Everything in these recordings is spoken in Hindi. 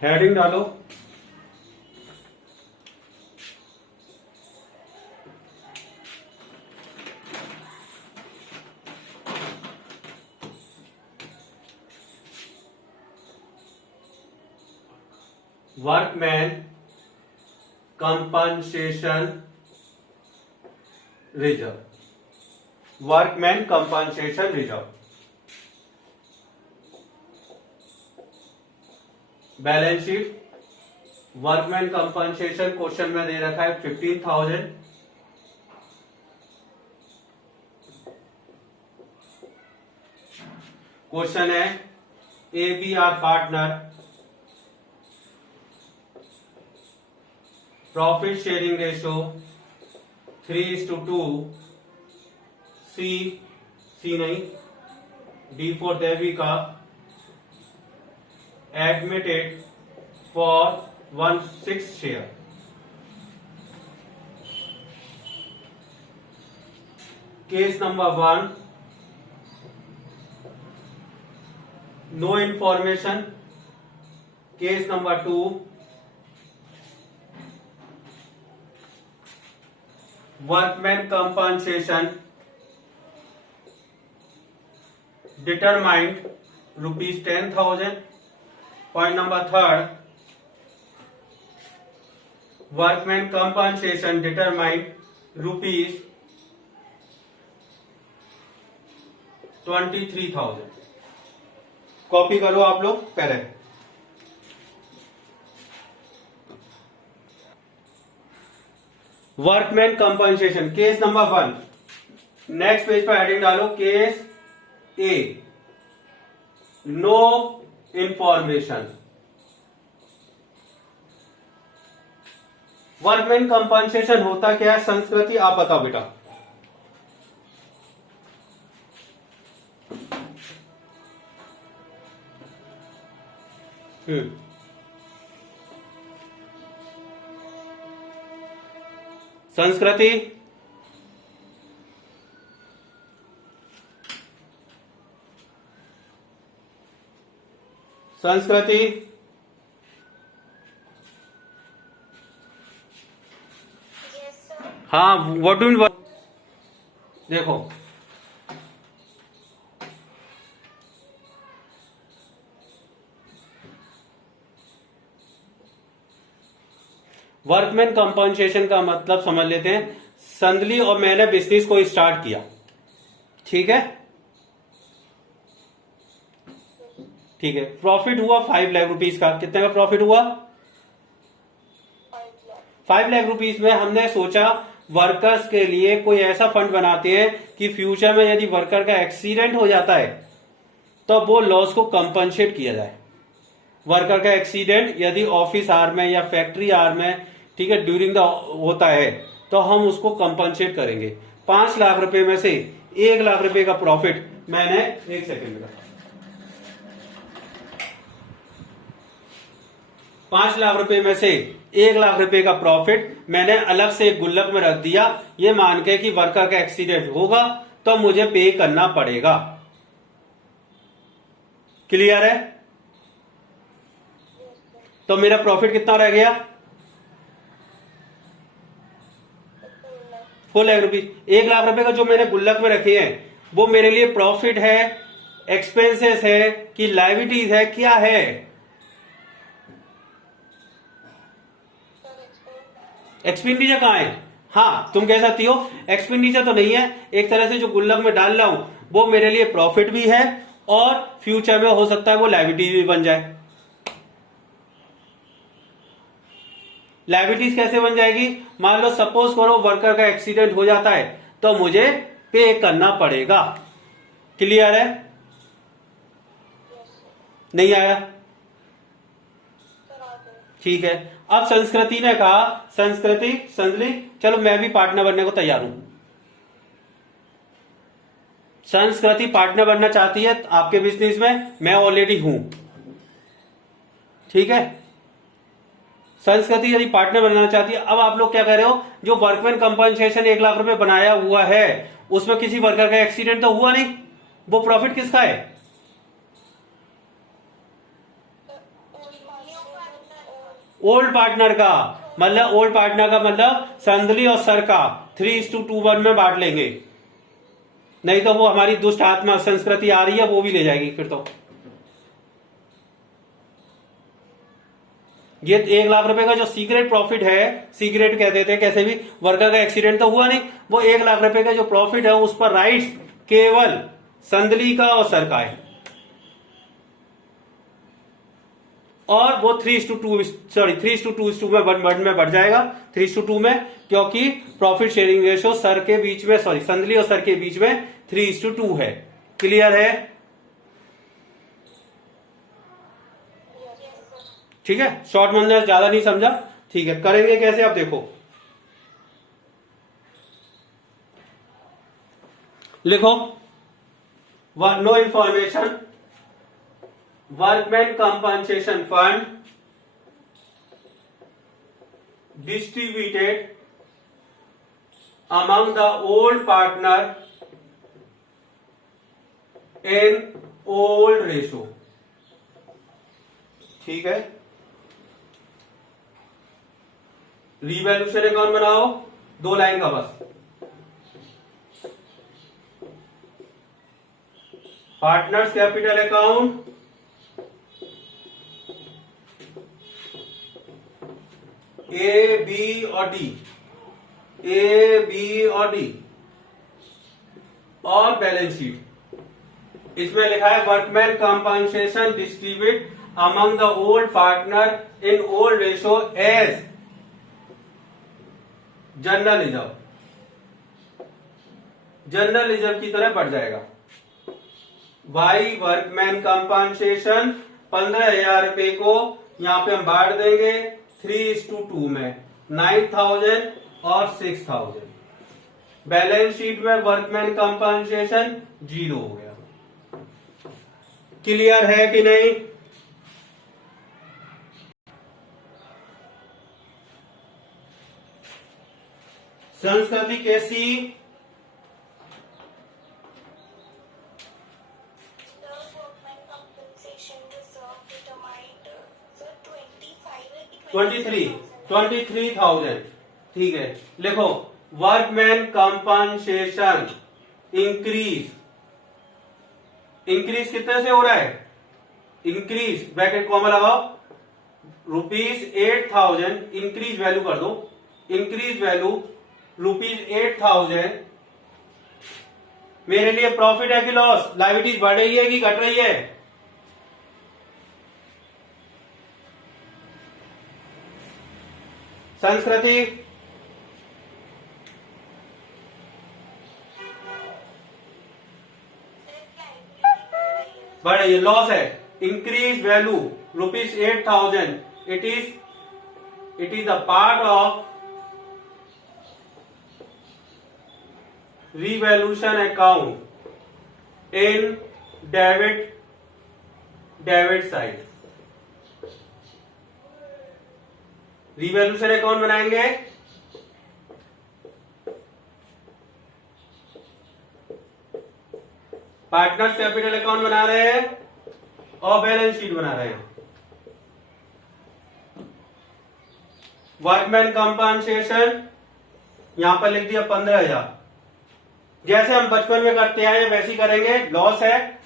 हेडिंग डालो। Workman compensation reserve. Workman compensation reserve. Balance sheet. Workman compensation question में दे रखा है 15,000। क्वेश्चन है A B are partner, profit sharing ratio 3:2, C नहीं, D for Devika, admitted for 1/6 share. Case number 1, no information. Case number 2, workman compensation determined ₹10,000। Point number 3, workman compensation determined ₹23,000। Copy करो आप लोग पहले। Workman compensation case number 1, next page पर हेडिंग डालो केस ए, नो इंफॉर्मेशन। वर्कमैन कंपनसेशन होता क्या है? संस्कृति आप बताओ बेटा। संस्कृति, संस्कृति, हाँ व्हाट डू यू, देखो वर्कमैन कंपनसेशन का मतलब समझ लेते हैं। संदली और मैंने बिजनेस को स्टार्ट किया, ठीक है, ठीक है। प्रॉफिट हुआ 5 लाख रुपीस का। कितने का प्रॉफिट हुआ? 5 लाख रुपीस में हमने सोचा वर्कर्स के लिए कोई ऐसा फंड बनाते हैं कि फ्यूचर में यदि वर्कर का एक्सीडेंट हो जाता है तो वो लॉस को कंपनसेट किया जाए। वर्कर का एक्सीडेंट यदि ऑफिस आवर में या फैक्ट्री आवर में, ठीक है, ड्यूरिंग द होता है तो हम उसको कंपनसेट करेंगे। 5 लाख रुपए में से 1 लाख रुपए का प्रॉफिट मैंने, एक सेकेंड में, 5 लाख रुपए में से 1 लाख रुपए का प्रॉफिट मैंने अलग से एक गुल्लक में रख दिया, ये मान के कि वर्कर का एक्सीडेंट होगा तो मुझे पे करना पड़ेगा। क्लियर है? तो मेरा प्रॉफिट कितना रह गया? 4 लाख रुपीज। 1 लाख रुपए का जो मैंने गुल्लक में रखे हैं वो मेरे लिए प्रॉफिट है, एक्सपेंसेस है कि लायबिलिटीज है, क्या है? एक्सपेंडिचर कहां है? हाँ, तुम कह सकती हो एक्सपेंडिचर तो नहीं है, एक तरह से जो गुल्लक में डाल रहा हूं वो मेरे लिए प्रॉफिट भी है और फ्यूचर में हो सकता है वो लायबिलिटी भी बन जाए। लायबिलिटीज कैसे बन जाएगी? मान लो सपोज करो वर्कर का एक्सीडेंट हो जाता है तो मुझे पे करना पड़ेगा। क्लियर है? नहीं आया? ठीक है। अब संस्कृति ने कहा, संस्कृति, संजली, चलो मैं भी पार्टनर बनने को तैयार हूं। संस्कृति पार्टनर बनना चाहती है आपके बिजनेस में, मैं ऑलरेडी हूं, ठीक है। संस्कृति यदि पार्टनर बनना चाहती है, अब आप लोग क्या कह रहे हो, जो वर्कमैन कंपनसेशन 1 लाख रुपए बनाया हुआ है उसमें किसी वर्कर का एक्सीडेंट तो हुआ नहीं, वो प्रॉफिट किसका है? ओल्ड पार्टनर का मतलब संदली और सर का 3:2:1 में बांट लेंगे, नहीं तो वो हमारी दुष्ट आत्मा संस्कृति आ रही है वो भी ले जाएगी फिर तो। ये 1 लाख रुपए का जो सीक्रेट प्रॉफिट है, सीक्रेट कहते थे कैसे भी, वर्कर का एक्सीडेंट तो हुआ नहीं, वो 1 लाख रुपए का जो प्रॉफिट है उस पर राइट्स केवल संदली का और सर का है, और वो 3:2 में बढ़ जाएगा, 3:2 में, क्योंकि प्रॉफिट शेयरिंग रेशो सर के बीच में, संदली और सर के बीच में 3:2 है। क्लियर है? ठीक है, शॉर्ट में ज्यादा नहीं समझा, ठीक है। करेंगे कैसे आप देखो, लिखो no information workman compensation fund distributed among the old partner in old ratio। ठीक है, रिवैल्यूशन अकाउंट बनाओ, 2 लाइन का बस। Partners capital account, A B और डी, और बैलेंस शीट। इसमें लिखा है workman compensation distribute among the old partner in old ratio as journalism की तरह बढ़ जाएगा। वाई वर्कमैन कंपनसेशन 15,000 रुपए को यहां पे हम बांट देंगे 3:2 में, 9,000 और 6,000। बैलेंस शीट में वर्कमैन कंपनसेशन 0 हो गया। क्लियर है कि नहीं? संस्कृति कैसी? $23,000। ठीक है, लिखो वर्कमैन कंपनसेशन इंक्रीज कितने से हो रहा है? इंक्रीज ब्रैकेट कॉमा लगाओ, ₹8,000 इंक्रीज वैल्यू कर दो, इंक्रीज वैल्यू ₹8,000। मेरे लिए प्रॉफिट है कि लॉस? लायबिलिटीज बढ़ रही है कि घट रही है? संस्कृति बढ़ रही है, लॉस है। Increase value ₹8,000, it is the part of revaluation account in debit side. Revaluation account बनाएंगे, पार्टनर्स कैपिटल अकाउंट बना रहे हैं और बैलेंस शीट बना रहे हैं। वर्कमैन कंपनसेशन यहां पर लिख दिया 15,000, जैसे हम बचपन में करते आए वैसे ही करेंगे। लॉस है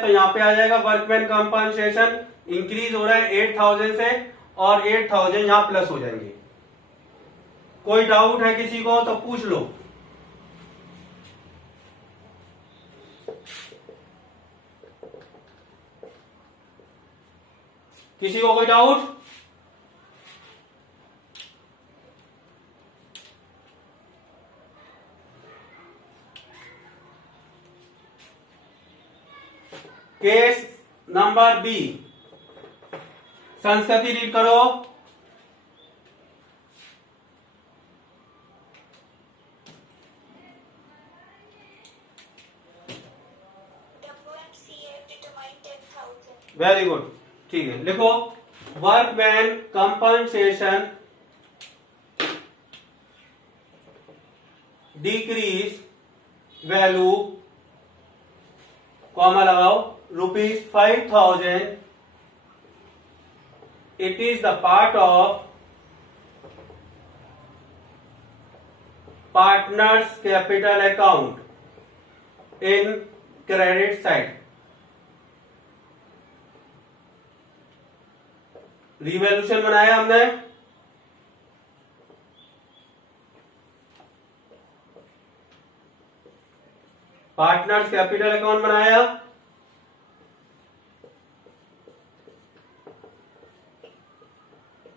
तो यहां पे आ जाएगा वर्कमैन कंपनसेशन इंक्रीज हो रहा है 8,000 से, और 8,000 यहां प्लस हो जाएंगे। कोई डाउट है किसी को तो पूछ लो। किसी को कोई डाउट? केस नंबर बी, संस्कृति रीड करो। वेरी गुड, ठीक है, लिखो workman compensation decrease value, comma लगाओ, ₹5,000 it is the part of partners capital account in credit side. Revolution बनाया हमने, पार्टनर्स कैपिटल अकाउंट बनाया,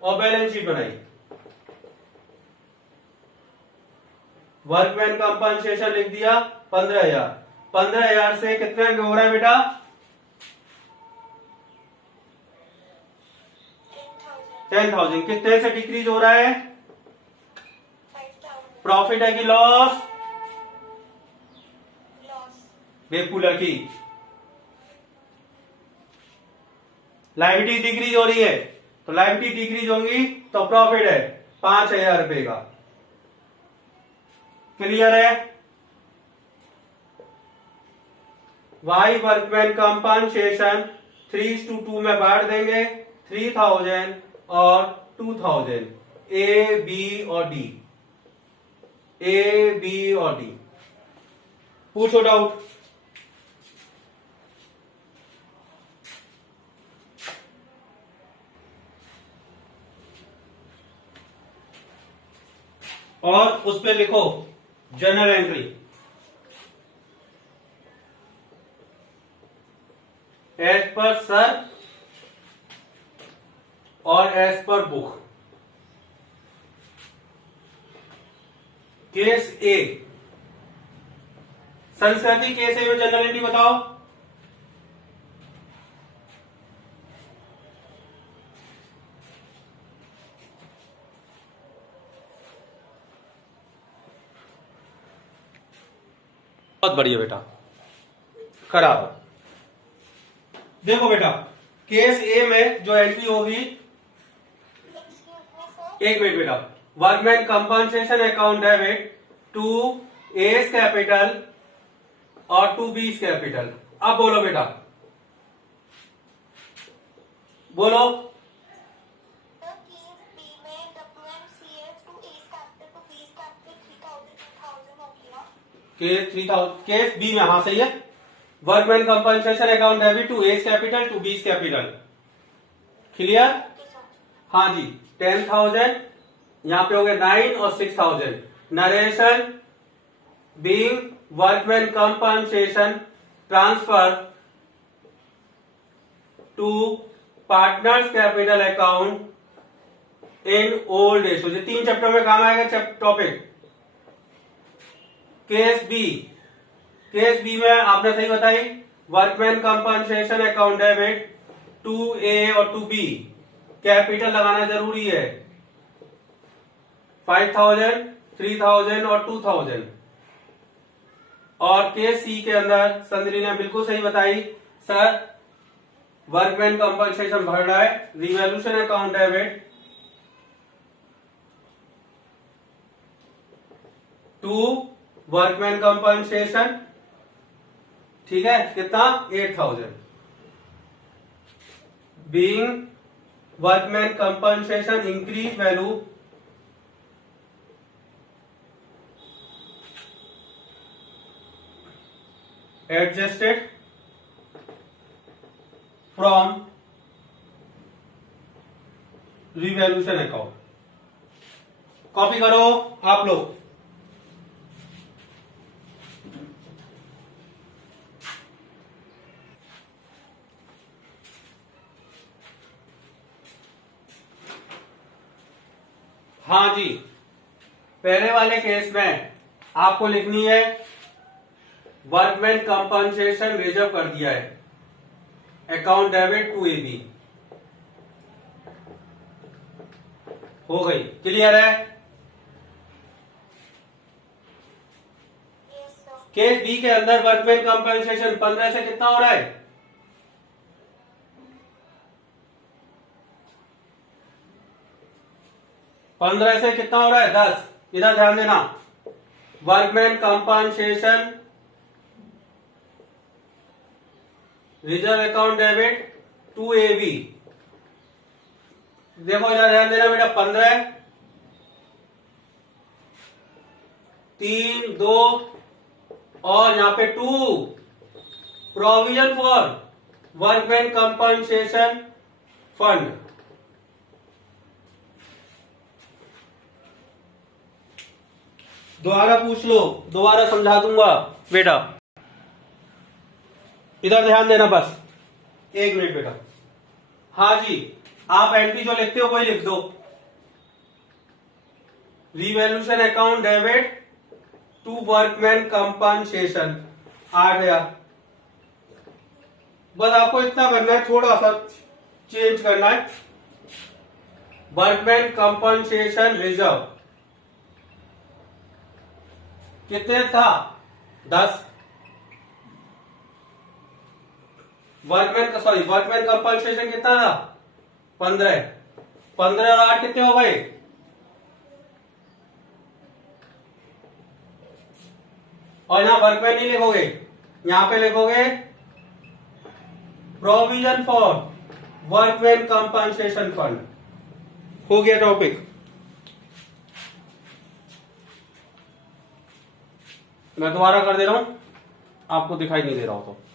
और बैलेंस शीट बनाई। वर्कमैन कंपनसेशन लिख दिया 15,000। 15,000 से कितने हो रहा है बेटा? 10,000। कितने से डिक्रीज हो रहा है? प्रॉफिट है कि लॉस? बेकूलर की लायबिलिटी डिक्रीज हो रही है, तो लायबिलिटी डिक्रीज होंगी तो प्रॉफिट है 5,000 रुपए का। क्लियर है? वाई वर्कमैन कंपनसेशन 3:2 में बांट देंगे, 3,000 और 2,000, ए बी और डी, ए बी और डी। पूछो डाउट। और उस पे लिखो journal entry, as per sir और as per book. Case A, Sanskriti case ए में जर्नल एंट्री बताओ। बहुत बढ़िया बेटा, खराब। देखो बेटा, केस ए में जो एंट्री होगी, एक मिनट बेटा, workman compensation account debit to A's capital और टू बीस कैपिटल। अब बोलो बेटा, बोलो। केस 3,000, केस बी में, हाँ सही है। Workman compensation account debit to A's capital to B's capital. Clear? हाँ जी। 10,000 यहां पे हो गए 9 और 6,000। Narration being workman compensation transfer to partners capital account in old age. ये 3 चैप्टर में काम आएगा topic. Case B, case B में आपने सही बताई, workmen compensation account debit to A और टू बी, कैपिटल लगाना जरूरी है, 5,000, 3,000 और 2,000। और केस सी के अंदर संदरी ने बिल्कुल सही बताई, सर वर्कमैन कंपनसेशन भर रहा है, revaluation account debit to workman compensation, ठीक है, कितना? 8,000। Being workman compensation increase value adjusted from revaluation account. Copy करो आप लोग। हाँ जी, पहले वाले केस में आपको लिखनी है वर्कमैन कंपनसेशन रिजर्व कर दिया है, account debit to A B, हो गई। क्लियर है? केस बी के अंदर वर्कमैन कंपनसेशन 15 से कितना हो रहा है? 15 से कितना हो रहा है? 10। इधर ध्यान देना, workman compensation reserve account debit to A B, देखो इधर ध्यान देना बेटा, 15, 3, 2 और यहाँ पे 2, provision for workman compensation fund. दोबारा पूछ लो, दोबारा समझा दूंगा बेटा, इधर ध्यान देना बस, 1 मिनट बेटा। हाँ जी, आप एंट्री जो लिखते हो वही लिख दो। Revaluation account debit to workman compensation आ गया। बस आपको इतना करना है, थोड़ा सा चेंज करना है। वर्कमैन कंपनसेशन रिजर्व कितने था? 10। वर्कमैन कंपनसेशन कितना था? 15। 15 और 8 कितने हो गए? और यहां वर्कमैन नहीं लिखोगे, यहां पे लिखोगे provision for workman compensation fund. हो गया टॉपिक। मैं दोबारा कर दे रहा हूं, आपको दिखाई नहीं दे रहा हो तो।